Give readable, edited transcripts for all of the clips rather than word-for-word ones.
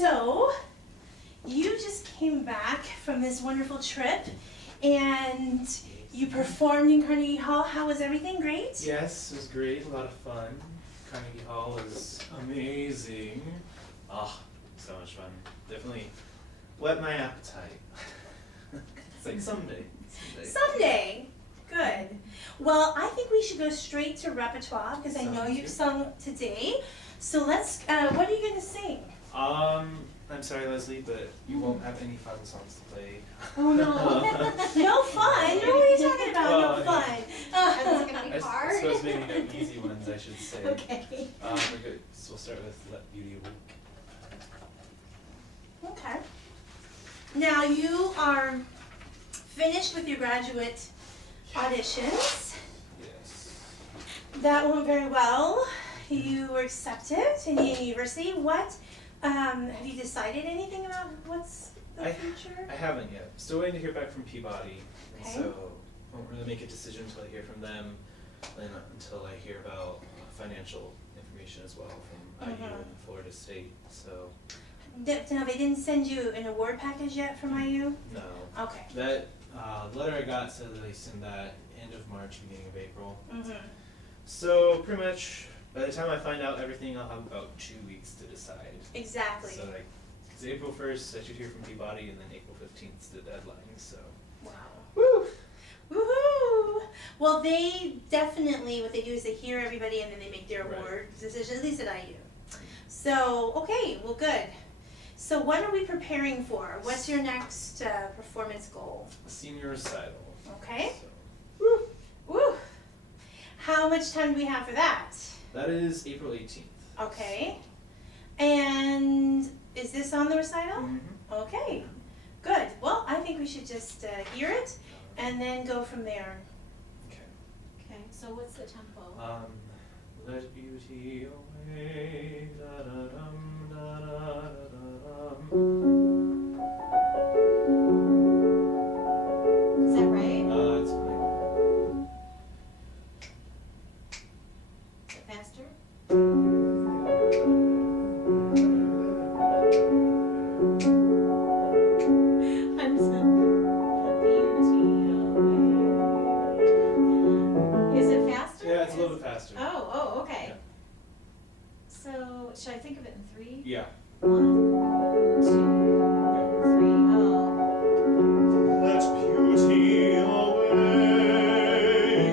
So, you just came back from this wonderful trip and you performed in Carnegie Hall. How was everything? Great? Yes, it was great. A lot of fun. Carnegie Hall is amazing. Oh, so much fun. Definitely whet my appetite. It's like someday. Someday. Good. Well, I think we should go straight to repertoire because I know you've sung today. So let's, what are you going to sing? I'm sorry, Leslie, but you won't have any fun songs to play. Oh, no. No fun? What are you talking about? Well, No fun. Is it going to be hard? I suppose maybe no easy ones, I should say. Okay. We're good. So we'll start with Let Beauty Awake. Okay. Now you are finished with your graduate auditions. Yes. That went very well. You were accepted in the university. What, have you decided anything about what's the future? I haven't yet. Still waiting to hear back from Peabody. And Okay. so I won't really make a decision until I hear from them, and until I hear about financial information as well from IU and Florida State. So. No, they didn't send you an award package yet from IU? No. Okay. That letter I got said that they send that end of March, beginning of April. Mm-hmm. So pretty much by the time I find out everything, I'll have about 2 weeks to decide. Exactly. So like, it's April 1st, I should hear from Peabody, and then April 15th is the deadline. So. Wow. Woo! Woohoo! Well, they definitely, what they do is they hear everybody and then they make their Right. award decision, at least at IU. So, okay, well, good. So what are we preparing for? What's your next performance goal? Senior recital. Okay. So. Woo! Woo! How much time do we have for that? That is April 18th. Okay. And is this on the recital? Mm-hmm. Okay. Good. Well, I think we should just hear it and then go from there. Okay. Okay, so what's the tempo? Let beauty away, da da dum, da da da da dum. Is that right? It's fine. Is it faster? I'm Is it faster? Yeah, it's a little bit faster. Oh, okay. Yeah. So, should I think of it in three? Yeah. 1, 2, 3. Oh. Let beauty awake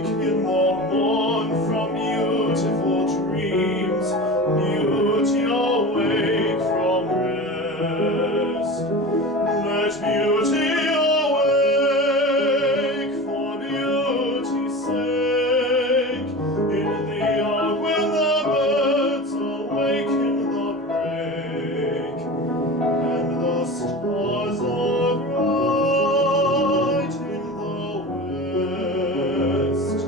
in the morn from beautiful dreams, beauty awake from rest. Let beauty awake for beauty's sake, in the hour when the birds awaken the break, and the stars are bright in the west.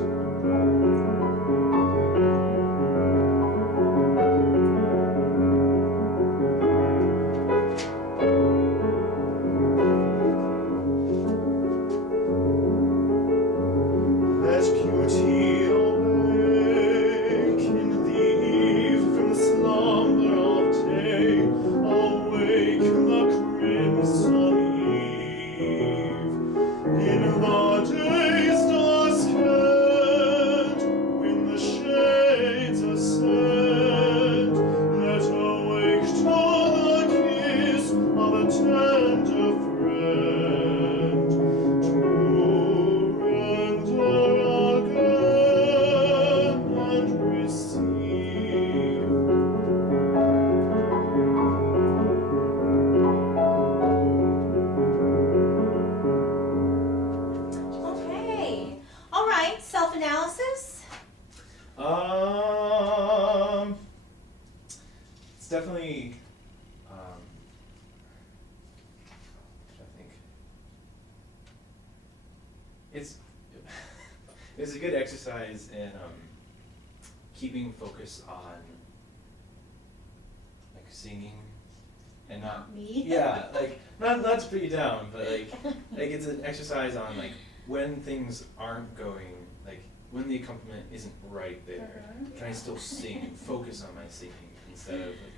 Let beauty awake in the eve from slumber of day, awake in the crimson eve, in the day's dusk end, when the shades ascend. Let awake to the kiss of a tender friend, to render again and receive. Okay. All right. Self-analysis. It's definitely, I think, it's a good exercise in keeping focus on like singing and not Me? yeah, like not to put you down, but like it's an exercise on like when things aren't going, like when the accompaniment isn't right there, can I still sing and focus on my singing instead of like,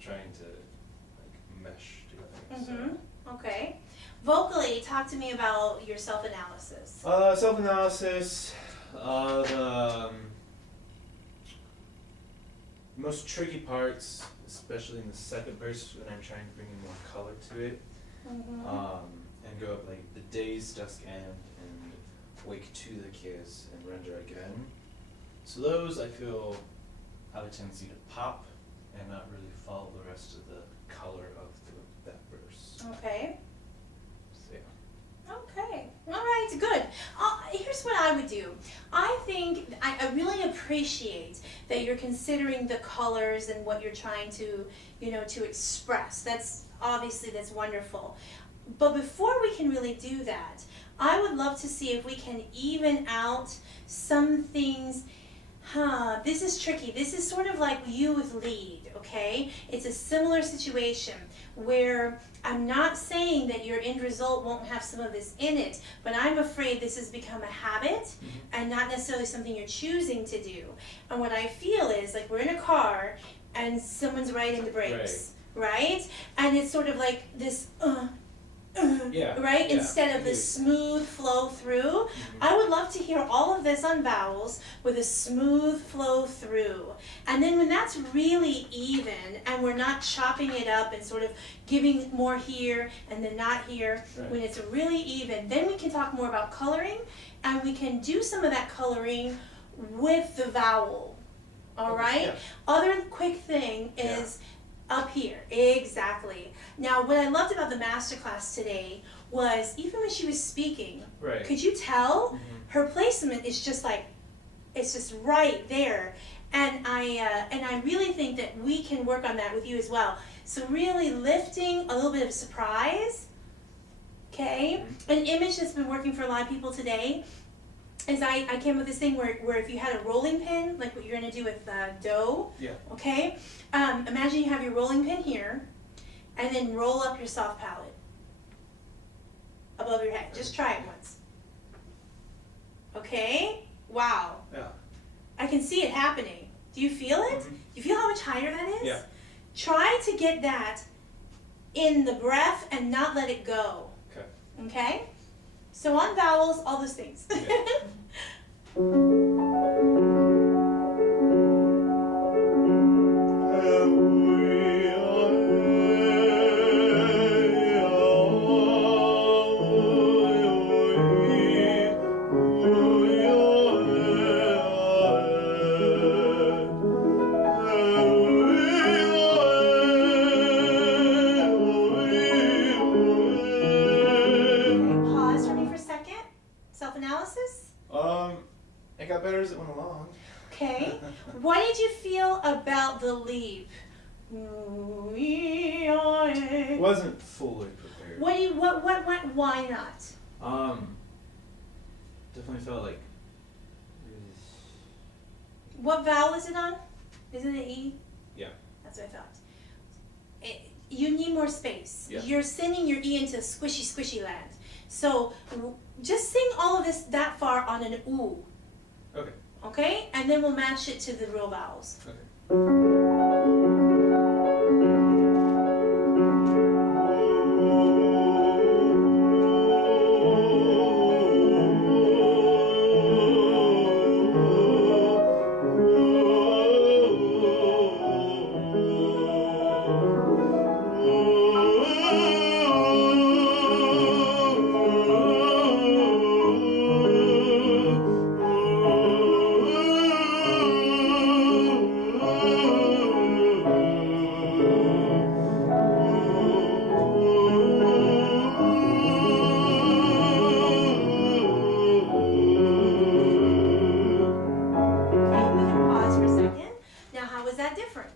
trying to like mesh together. Mm-hmm. Okay. Vocally, talk to me about your self-analysis. Self-analysis, the most tricky parts, especially in the second verse when I'm trying to bring in more color to it, Mm-hmm. and go up like the day's dusk end and wake to the kiss and render again. So those I feel have a tendency to pop and not really follow the rest of the color of that verse. Okay. So yeah. Okay. All right. Good. Here's what I would do. I think I really appreciate that you're considering the colors and what you're trying to, to express. That's wonderful. But before we can really do that, I would love to see if we can even out some things. This is tricky. This is sort of like you with lead, okay? It's a similar situation where I'm not saying that your end result won't have some of this in it, but I'm afraid this has become a habit and not necessarily something you're choosing to do. And what I feel is like we're in a car and someone's riding the brakes, right? And it's sort of like this, Yeah. right? Yeah. Instead of this smooth flow through. I would love to hear all of this on vowels with a smooth flow through. And then when that's really even and we're not chopping it up and sort of giving more here and then not here, Right. when it's really even, then we can talk more about coloring and we can do some of that coloring with the vowel. All Okay, right? yeah. Other quick thing is up here, exactly. Now, what I loved about the masterclass today was even when she was speaking, Right. could you tell Mhm. her placement is just like, it's just right there. And I really think that we can work on that with you as well. So really lifting a little bit of surprise, okay? An image that's been working for a lot of people today is I came up with this thing where if you had a rolling pin, like what you're gonna do with dough, Yeah. okay? Imagine you have your rolling pin here, and then roll up your soft palate above your head. Just try it once. Okay? Wow. Yeah. I can see it happening. Do you feel it? Mhm. You feel how much higher that is? Yeah. Try to get that in the breath and not let it go. Okay. Okay? So on vowels, all those things. Pause for me for a second. Self-analysis. It got better as it went along. Okay. What did you feel about the leap? Wasn't fully prepared. Why not? Definitely felt like What vowel is it on? Isn't it E? Yeah. That's what I thought. You need more space. Yeah. You're sending your E into squishy land. So just sing all of this that far on an oo. Okay. Okay? And then we'll match it to the real vowels. Okay. Okay, we can pause for a second. Now, how was that different?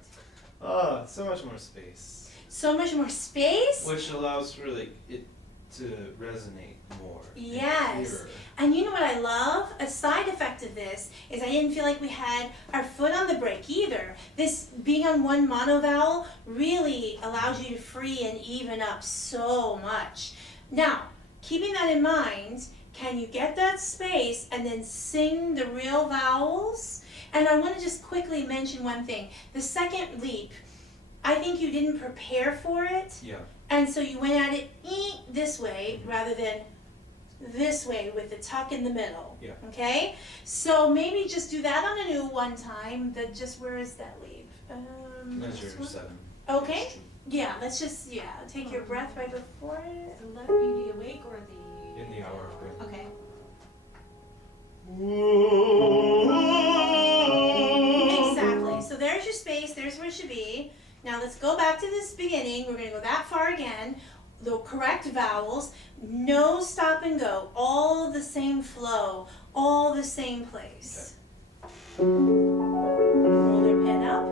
So much more space, So much more space? which allows for like it to resonate more. and Yes. clearer. And you know what I love? A side effect of this is I didn't feel like we had our foot on the brake either. This being on one mono vowel really allows you to free and even up so much. Now, keeping that in mind, can you get that space and then sing the real vowels? And I want to just quickly mention one thing. The second leap, I think you didn't prepare for it, Yeah. and so you went at it this way rather than this way with the tuck in the middle. Yeah. Okay? So maybe just do that on an ooh one time. Then just where does that leave? Measure this one? 7. Okay. Yeah, let's just take your breath right before it. The letter beauty awake or the? In the hour of grace. Okay. Exactly. So there's your space. There's where it should be. Now let's go back to this beginning. We're going to go that far again. The correct vowels. No stop and go. All the same flow. All the same place. Roll your pen up.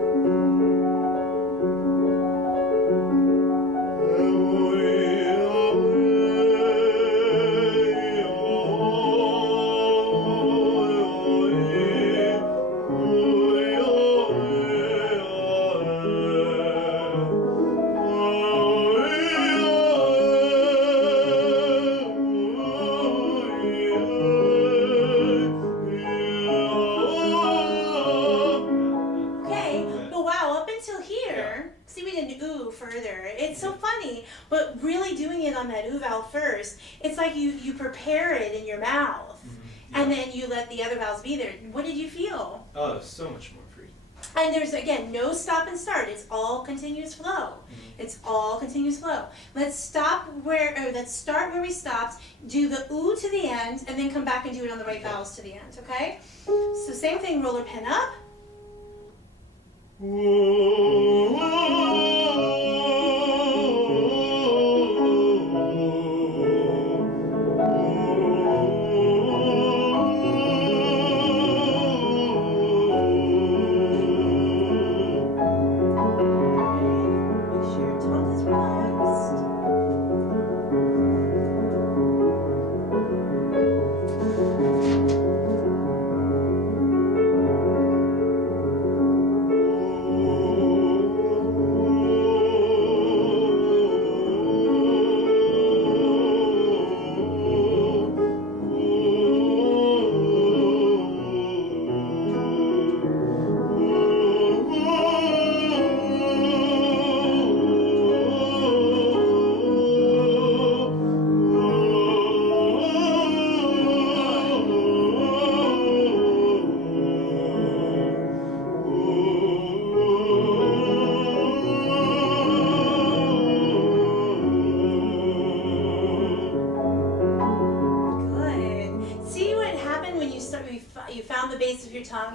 But really doing it on that ooh vowel first, it's like you prepare it in your mouth, and then you let the other vowels be there. What did you feel? Oh, so much more free. And there's, again, no stop and start. It's all continuous flow. It's all continuous flow. Let's start where we stopped, do the ooh to the end, and then come back and do it on the right vowels to the end, okay? So same thing, roller pen up.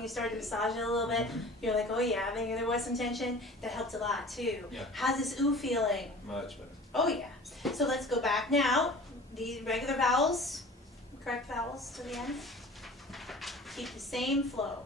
You started to massage it a little bit. You're like, oh yeah, I think there was some tension. That helped a lot too. Yeah. How's this ooh feeling? Much better. Oh yeah. So let's go back now. The regular vowels, correct vowels to the end. Keep the same flow.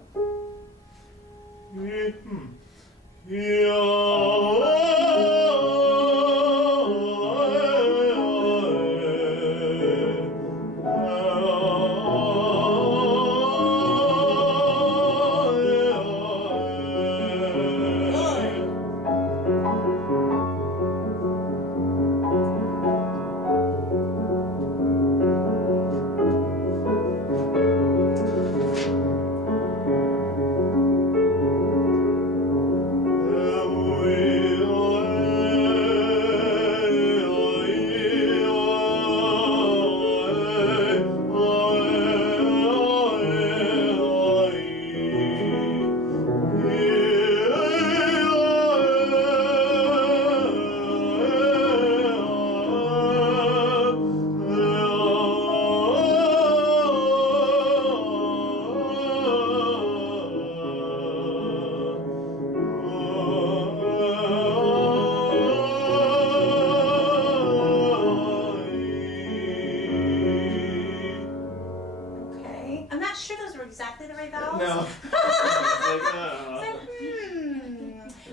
Exactly the right vowels? No.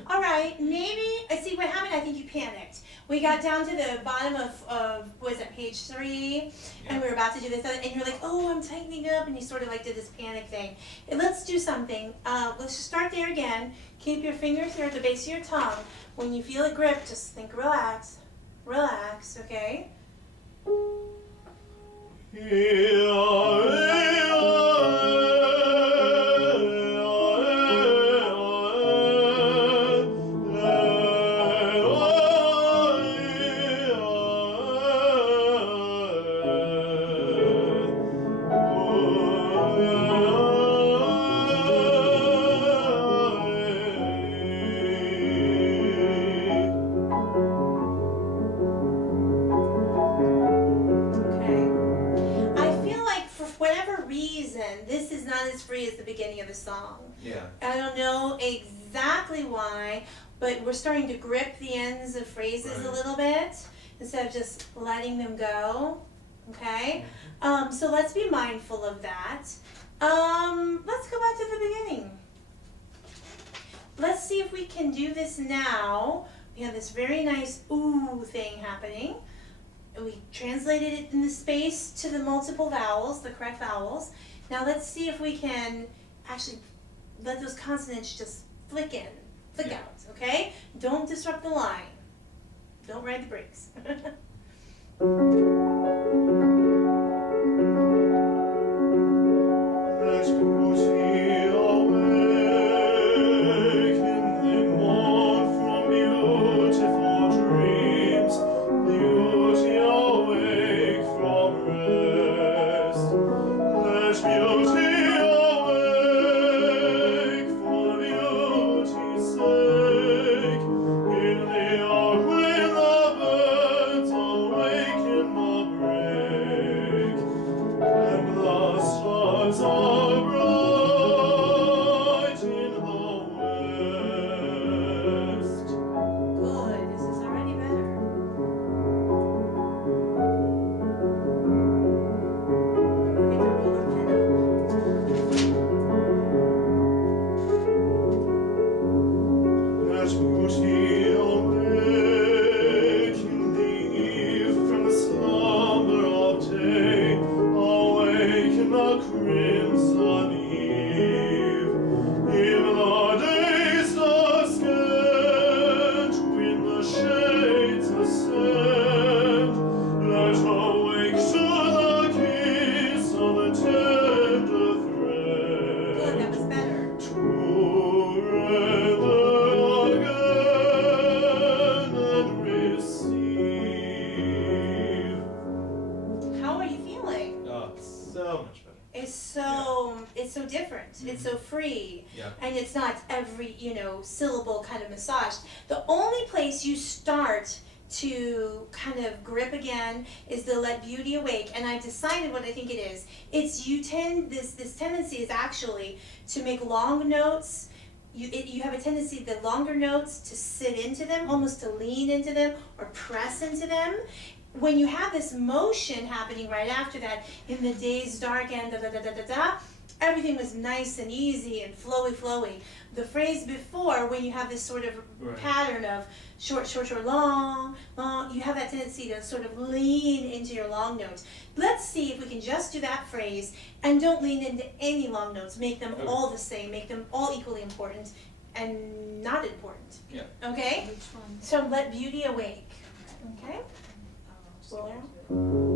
All right, maybe, I see what happened, I think you panicked. We got down to the bottom of what is it, page 3, and we were about to do this, and you're like, oh, I'm tightening up, and you sort of like did this panic thing. And let's do something. Let's just start there again. Keep your fingers here at the base of your tongue. When you feel it grip, just think relax. Relax, okay? the song. Yeah. I don't know exactly why, but we're starting to grip the ends of phrases a Right. little bit instead of just letting them go. Okay? So let's be mindful of that. Let's go back to the beginning. Let's see if we can do this now. We have this very nice ooh thing happening. We translated it in the space to the multiple vowels, the correct vowels. Now let's see if we can actually let those consonants just flick Yeah. out, okay? Don't disrupt the line. Don't ride the brakes. Let beauty awaken thee more from beautiful dreams. Beauty awake from rest. Let beauty awake for beauty's sake. In the hour when the birds awaken the break, and the stars are bright in the west. Good, this is already better. Don't forget to roll the pen Let beauty awaken thee from the slumber of day. Awaken the crimson eve. Even the days are scant when the shades ascend. Let awake to the kiss of a tender thread. Good, that was better. To render again and receive. How are you feeling? Oh, so much better. It's so different. It's so free. Yeah. And it's not every, syllable kind of massaged. The only place you start to kind of grip again is the let beauty awake. And I've decided what I think it is. It's this tendency is actually to make long notes. You have a tendency, the longer notes, to sit into them, almost to lean into them or press into them. When you have this motion happening right after that, in the day's dark and everything was nice and easy and flowy. The phrase before, when you have this sort of Right. pattern of short, long, you have that tendency to sort of lean into your long notes. Let's see if we can just do that phrase and don't lean into any long notes. Make them Okay. all the same, make them all equally important and not important. Yeah. Okay? Which one? So let beauty awake. Okay? Oh, just Roll go out. to it.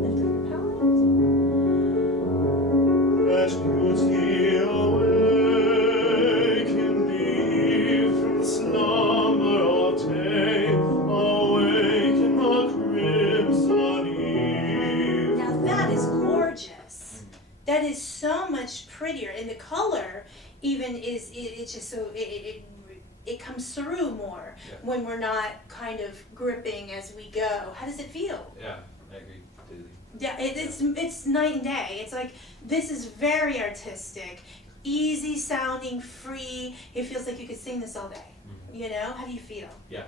Lift up your palate. Let beauty awaken thee from the slumber of day. Awaken the crimson eve. Now that is gorgeous. That is so much prettier, and the color even it's just so it comes through more Yeah. when we're not kind of gripping as we go. How does it feel? Yeah, I agree completely. Yeah, it's night and day. It's like this is very artistic, easy sounding, free. It feels like you could sing this all day. You know? How do you feel? Yeah.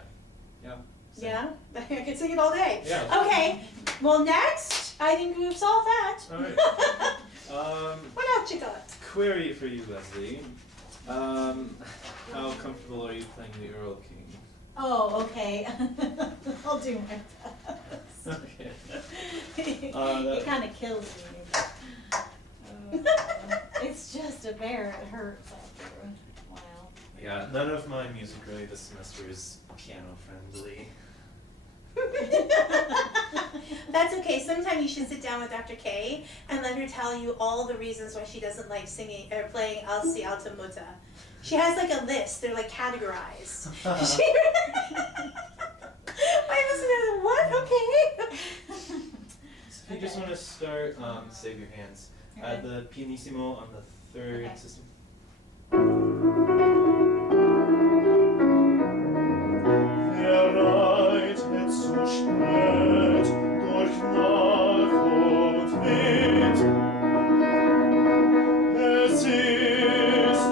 Yeah. Same. Yeah, I could sing it all day. Yeah. Okay. Well, next, I think we've solved that. All right. What else you got? Query for you, Leslie. How comfortable are you playing the Earl King? Oh, okay. I'll do my best. Okay. It kind of kills me. It's just a bear. It hurts after a while. Yeah, none of my music really this semester is piano friendly. That's okay. Sometime you should sit down with Dr. K and let her tell you all the reasons why she doesn't like singing or playing Alsi Alta Muta. She has like a list. They're like categorized. I was like, what? Okay. So if you just want to start, save your hands. Add the pianissimo on the third Okay. system. Verreitet so spät durch Nacht und Wind. Es ist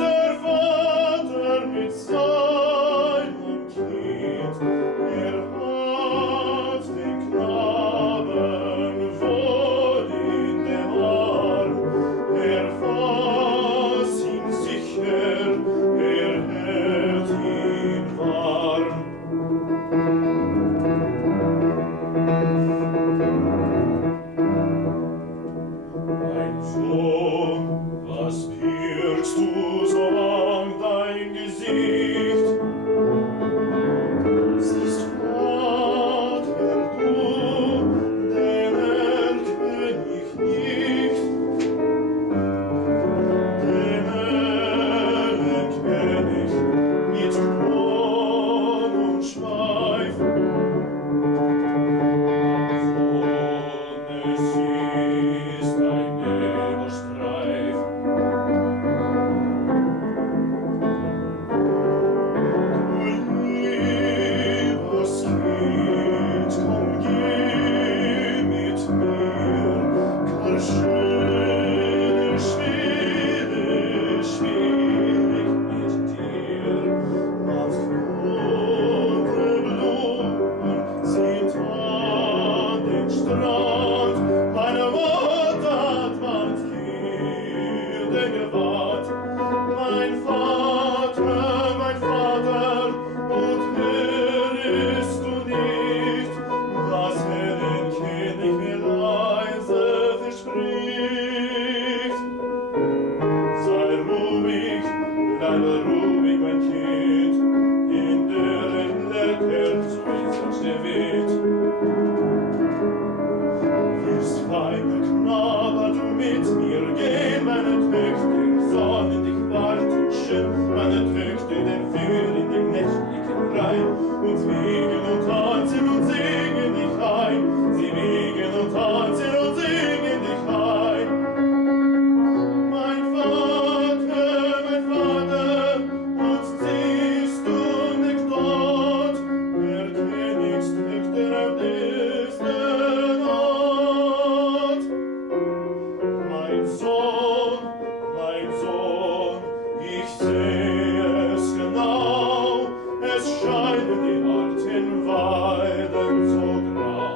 hat den Knaben wohl in dem Arm, fass ihn sicher, hält ihn warm. Mein Sohn, was pirgst du so an dein Gesicht? Siehst Vater, du, den erkenn ich nicht. Den erkenn ich mit Kron und Schweif. Es ist ein Nebelstreif. Du liebes Kind, komm, geh mit mir, gar schwierig mit dir. Auf rote Blumen sind an den Strand, meine Mutter hat man Kinder gewahrt. Mein Vater, und hörst du nicht, was den König mir leise verspricht? Sei ruhig, bleibe ruhig, mein Kind, in deren Lecker so ist der Wind. Wirst feiner Knabe, du mit mir gehen, meine Töchter sollen dich warten schön, meine Töchter den Führ in den nächtlichen Rhein und wiegen und tanzen und singen dich ein, sie wiegen und tanzen und singen dich ein. Mein Vater, und siehst du nicht dort, der Königstöchter am nächsten Ort? Mein Sohn, ich sehe es genau, es scheinen die alten Weiden so grau.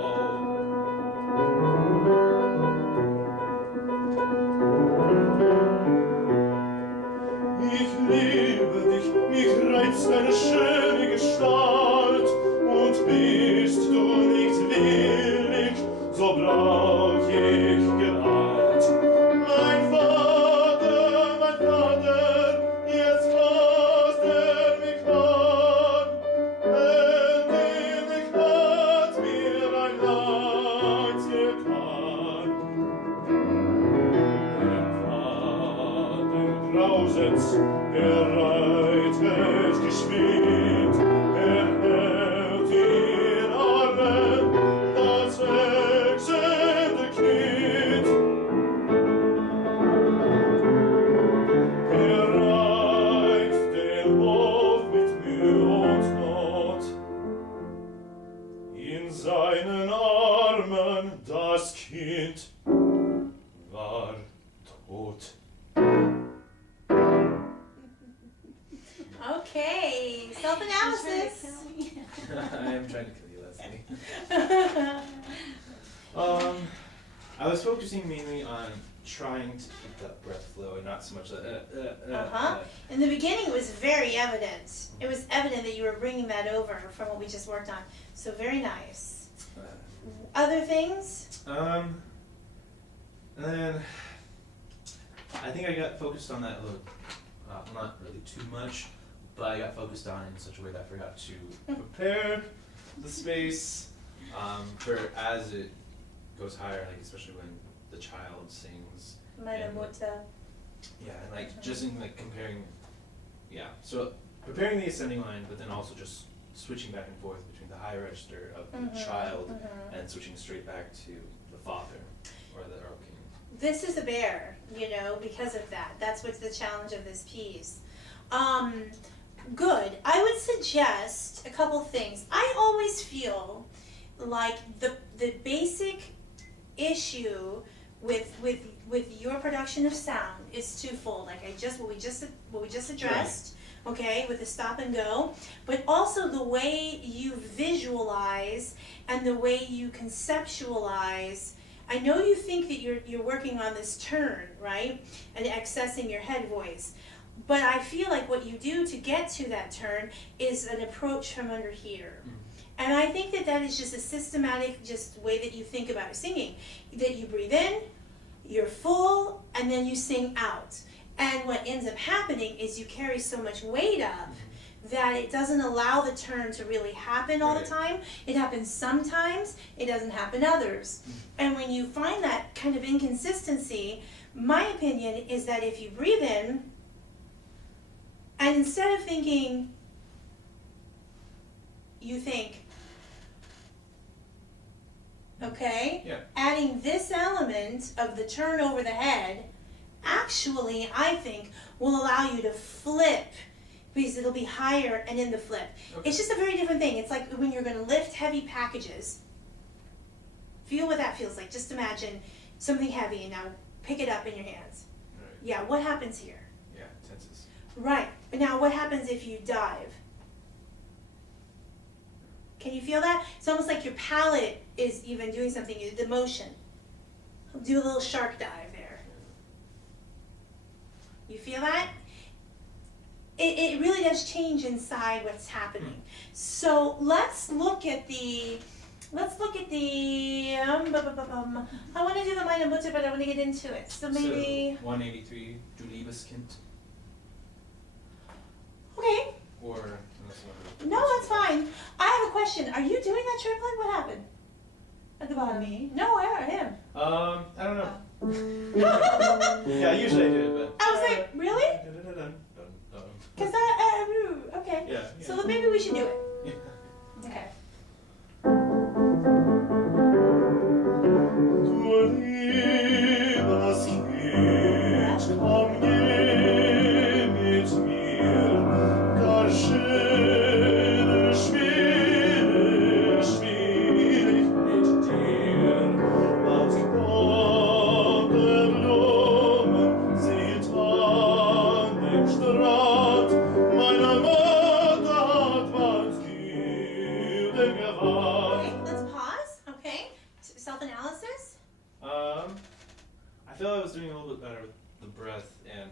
Ich liebe dich, mich reizt deine schöne Gestalt, und bist du nicht willig, so brauch ich Gewalt. Mein Vater, jetzt fasst mich an, endlich hat mir ein Leid getan. Den Grausitz, reitet geschwind, hält in Armen das wechselnde Kind. Reicht den Hof mit Mühe und Not, in seinen Armen das Kind war tot. Okay, self-analysis. I am trying to kill you, Leslie. I was focusing mainly on trying to keep that breath flow and not so much In the beginning, it was very evident. It was evident that you were bringing that over from what we just worked on. So very nice. Other things? And then I think I got focused on that a little, not really too much, but I got focused on it in such a way that I forgot to prepare the space for as it goes higher, like especially when the child sings. Meine Mutter. Yeah, and like just in like comparing, yeah. So preparing the ascending line, but then also just switching back and forth between the high register of the child and switching straight back to the father or the Earl King. This is a bear, you know, because of that. That's what's the challenge of this piece. Good. I would suggest a couple things. I always feel like the basic issue with your production of sound is twofold. Like what we just addressed. okay, with the stop and go, but also the way you visualize and the way you conceptualize. I know you think that you're working on this turn, right, and accessing your head voice, but I feel like what you do to get to that turn is an approach from under here. And I think that that is just a systematic just way that you think about singing, that you breathe in, you're full, and then you sing out. And what ends up happening is you carry so much weight up that it doesn't allow the turn to really happen all the time. It happens sometimes, it doesn't happen others. And when you find that kind of inconsistency, my opinion is that if you breathe in, and instead of thinking, you think, okay, adding this element of the turn over the head, actually, I think, will allow you to flip, because it'll be higher and in the flip. Okay. It's just a very different thing. It's like when you're going to lift heavy packages. Feel what that feels like. Just imagine something heavy and now pick it up in your hands. Right. Yeah, what happens here? Yeah, tenses. Right. But now what happens if you dive? Can you feel that? It's almost like your palate is even doing something, the motion. Do a little shark dive there. You feel that? It really does change inside what's happening. So let's look at the, I want to do the meine Mutter, but I want to get into it. So maybe. So 183, Du liebes Kind. Okay. Or, no, that's fine. I have a question. Are you doing that triplet? What happened? At the bottom. Me? No, I am. I don't know. Yeah, usually I do it, but. I was like, really? Because okay. Yeah. So maybe we should do it. Yeah. Okay. Du liebes Kind, komm geh mit mir, gar schöne Spiele spiel ich mit dir, als bunte Blumen sieht an dem Strand, meine Mutter hat was Güte gewandt. Okay, let's pause. Okay. Self-analysis. I feel I was doing a little bit better with the breath and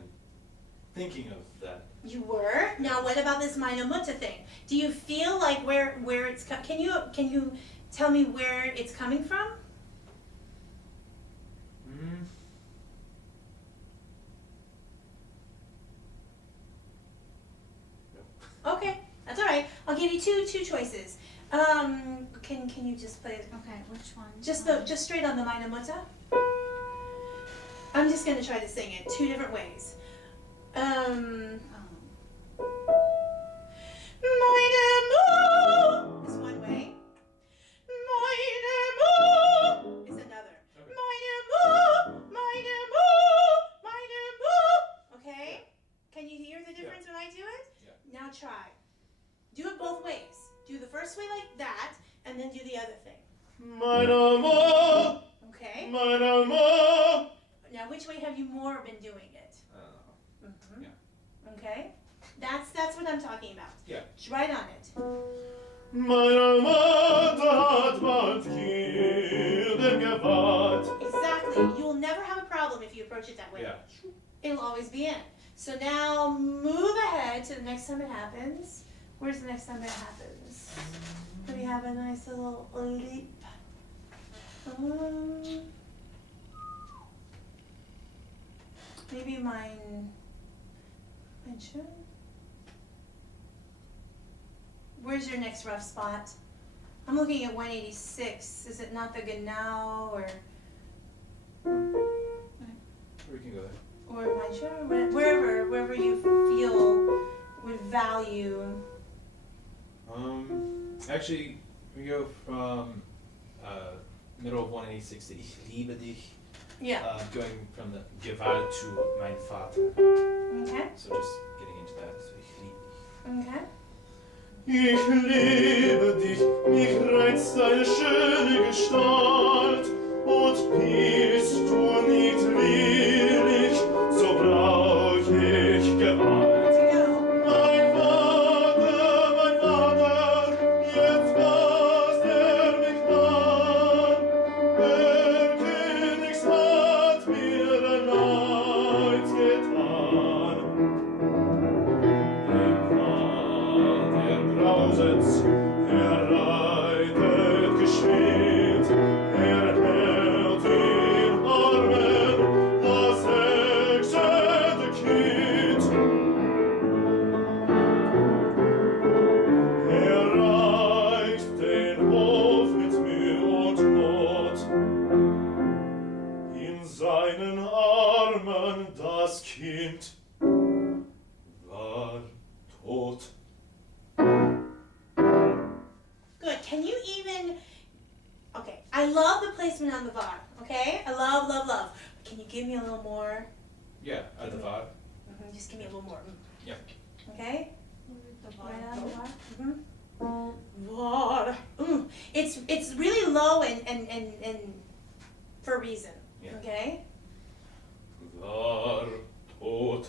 thinking of that. You were. Now, what about this meine Mutter thing? Do you feel like where it's can you tell me where it's coming from? No. Okay, that's all right. I'll give you two choices. Can you just play it? Okay, which one? Just straight on the meine Mutter. I'm just gonna try to sing it two different ways. Meine Mu is one way. Meine Mu is another. Okay. Meine Mu, meine Mu, meine Mu. Okay? Can you hear the difference when I do it? Yeah. Now try. Do it both ways. Do the first way like that, and then do the other thing. Meine Mu, Okay? meine Mu. Now, which way have you more been doing it? Yeah. Okay? That's what I'm talking about. Yeah. Right on it. Meine Mutter hat was Güte gewandt. Exactly. You will never have a problem if you approach it that way. Yeah. It'll always be in. So now move ahead to the next time it happens. Where's the next time it happens? Do we have a nice little leap? Maybe mine should. Where's your next rough spot? I'm looking at 186. Is it not the genau or We can go there. or mine should? Wherever you feel would value. Actually, we go from middle of 186 to Ich liebe dich. Yeah. Going from the Gewalt to mein Vater. Okay. So just getting into that. So Ich liebe dich. Okay. Ich liebe dich, mich reizt deine schöne Gestalt. Und bist du nicht willig, so brauch ich Gewalt. Go. Mein Can you even, okay, I love the placement on the var, okay? I love, love, love. Can you give me a little more? Yeah, at the var. Just give me a little more. Yeah. Okay? The Right on vibe. the var. Var. It's really low and for a reason. Yeah. Okay? Var, tot.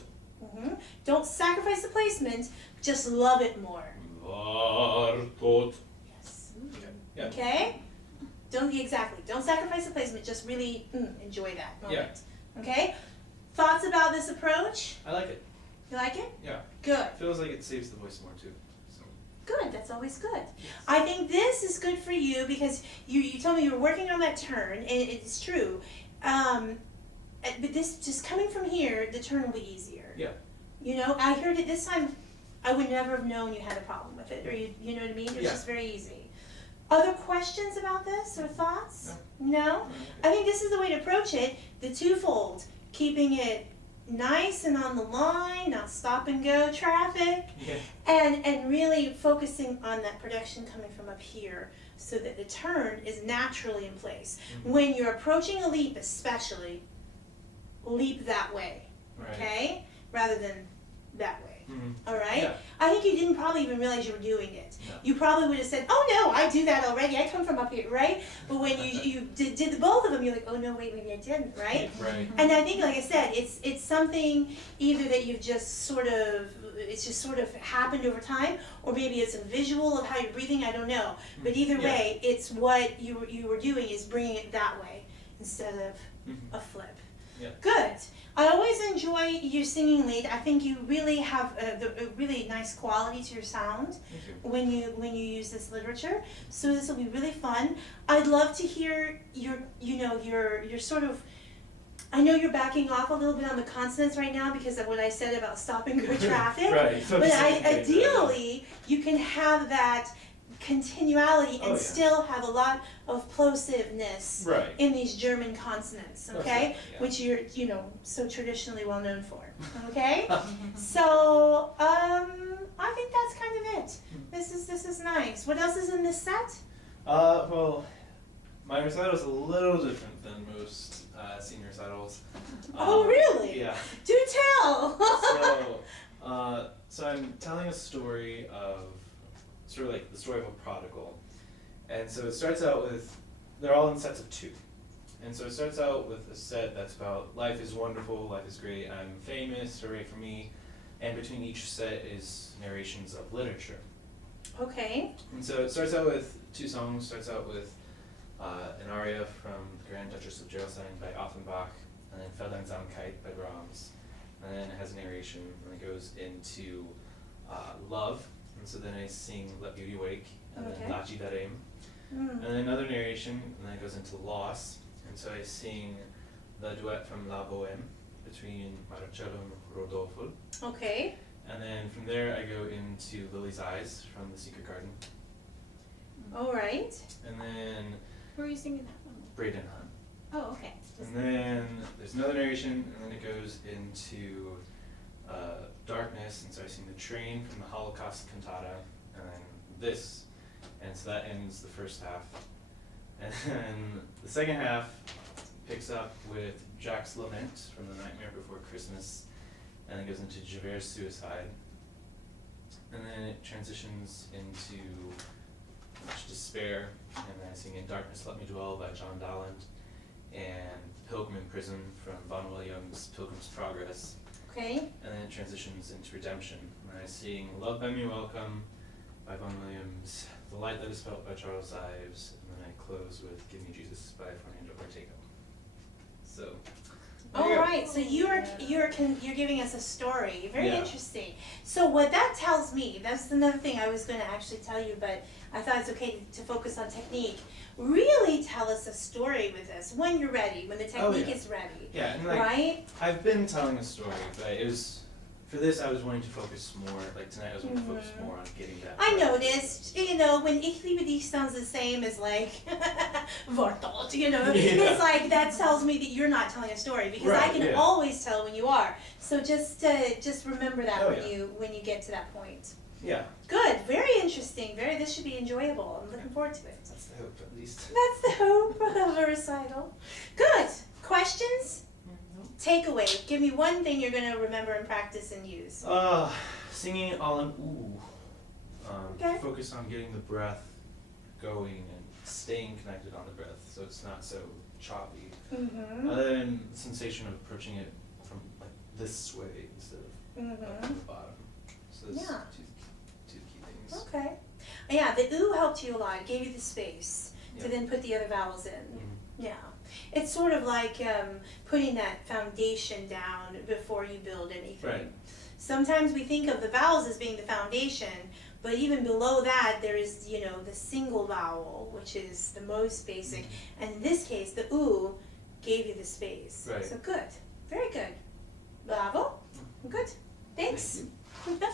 Don't sacrifice the placement, just love it more. Var, tot. Yes. Okay. Yeah. Okay? Don't sacrifice the placement, just really enjoy that moment. Okay? Thoughts about this approach? I like it. You like it? Yeah. Good. Feels like it saves the voice more too. So. Good, that's always good. Yes. I think this is good for you because you told me you were working on that turn, and it's true. But this, just coming from here, the turn will be easier. Yeah. You know, I heard it this time, I would never have known you had a problem with it, or you know what I mean? It was Yeah. just very easy. Other questions about this or thoughts? No? Okay. I think this is the way to approach it, the twofold, keeping it nice and on the line, not stop and go traffic, Yeah. and really focusing on that production coming from up here so that the turn is naturally in place. When you're approaching a leap especially, leap that way, Right. okay? Rather than that way. Mm-hmm. All right? Yeah. I think you didn't probably even realize you were doing it. No. You probably would have said, oh no, I do that already, I come from up here, right? But when you did the both of them, you're like, oh no, wait, maybe I didn't, right? Right. And I think, like I said, it's something either that you've just sort of, it's just sort of happened over time, or maybe it's a visual of how you're breathing, I don't know. But either Yeah. way, it's what you were doing is bringing it that way instead of Mhm. a flip. Yeah. Good. I always enjoy your singing lead. I think you really have a really nice quality to your sound Thank you. when you use this literature. So this will be really fun. I'd love to hear your sort of. I know you're backing off a little bit on the consonants right now because of what I said about stop and go traffic. Right. So But it's- ideally, you can have that continuality and Oh, yeah. still have a lot of plosiveness Right. in these German consonants, That's okay? right, yeah. Which you're, so traditionally well known for, okay? So, I think that's kind of it. This is nice. What else is in this set? Well, my recital is a little different than most senior recitals. Oh, really? Yeah. Do tell! So I'm telling a story of, sort of like the story of a prodigal. And so it starts out with, they're all in sets of 2. And so it starts out with a set that's about life is wonderful, life is great, I'm famous, hooray for me. And between each set is narrations of literature. Okay. And so it starts out with 2 songs. Starts out with an aria from the Grand Duchess of Gerolstein by Offenbach, and then Feldeinsamkeit by Brahms. And then it has a narration, and it goes into love. And so then I sing Let Beauty Wake, and Okay. then Laci Darem. And then another narration, and then it goes into loss. And so I sing the duet from La Bohème between Marcello and Rodolfo. Okay. And then from there I go into Lily's Eyes from The Secret Garden. All right. And then Who are you singing that one? Braden Hunt. Oh, okay. And then there's another narration, and then it goes into darkness, and so I sing The Train from the Holocaust Cantata, and then this, and so that ends the first half. And then the second half picks up with Jack's Lament from The Nightmare Before Christmas, and then goes into Javert's Suicide. And then it transitions into much despair, and then I sing In Darkness Let Me Dwell by John Dowland, and Pilgrim in Prison from Vaughan Williams' Pilgrim's Progress. Okay. And then it transitions into Redemption, and I sing Love by Me Welcome by Vaughan Williams, The Light That Is Felt by Charles Ives, and then I close with Give Me Jesus by Fernando Ortega. So, there All you go. right, so you're giving us a story. Very Yeah. interesting. So what that tells me, that's another thing I was going to actually tell you, but I thought it's okay to focus on technique. Really tell us a story with this when you're ready, when the technique yeah. is ready. Yeah, and like, Right? I've been telling a story, but it was, for this I was wanting to focus more, like tonight I was wanting to focus more on getting that. I noticed, when Ich liebe dich sounds the same as like Vortalt, Yeah. It's like that tells me that you're not telling a story because I Right, can yeah. always tell when you are. So just remember that Oh, when yeah. you get to that point. Yeah, Good, very interesting. This should be enjoyable. I'm looking forward to it. that's the hope at least. That's the hope of a recital. Good. Questions? Takeaway. Give me one thing you're gonna remember and practice and use. Singing all in ooh. Okay. Focus on getting the breath going and staying connected on the breath so it's not so choppy. Mm-hmm. Other than the sensation of approaching it from like this way instead of up Mm-hmm. from the bottom. So those Yeah. two key things. Okay. Yeah, the ooh helped you a lot. It gave you the space to Yeah. then put the other vowels in. Mhm. Yeah. It's sort of like putting that foundation down before you build anything. Right. Sometimes we think of the vowels as being the foundation, but even below that there is, the single vowel, which is the most basic. Mhm. And in this case, the ooh gave you the space. Right. So good. Very good. Bravo. Good. Thanks. Thank you.